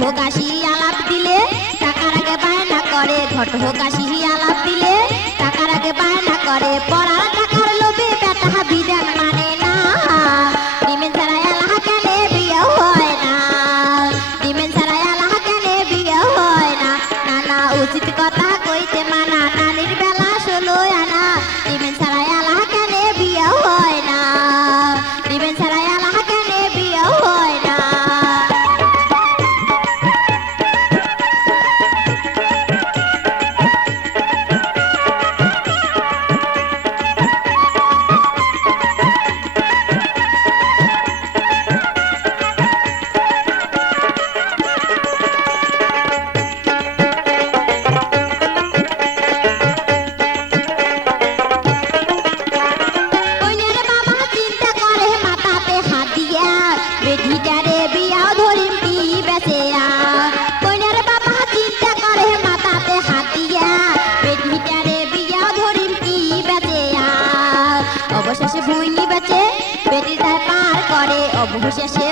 ঘটকাশি আলাপ দিলে টাকার আগে বায়না করে, ঘটকাশি আলাপ দিলে টাকার আগে বায়না করে। পড়ার টাকার লোভে বেটা বিধান মানে না, ডিমেন ছাড়া এলাহা কেনে বিয়ে হয় না, ডিমেন ছাড়া এলাহা কেনে বিয়ে হয় না। নানা উচিত কথা কইতে মানা, নানির বেলা 16 আনা, ডিমেন ছাড়া এলাহা কেনে বিয়ে হয় না, ডিমেন ছাড়া এলাহা কেনে বিয়ে হয় না। অবশেষে ভুইনি বেচে বেটি তার পার করে, অবশেষে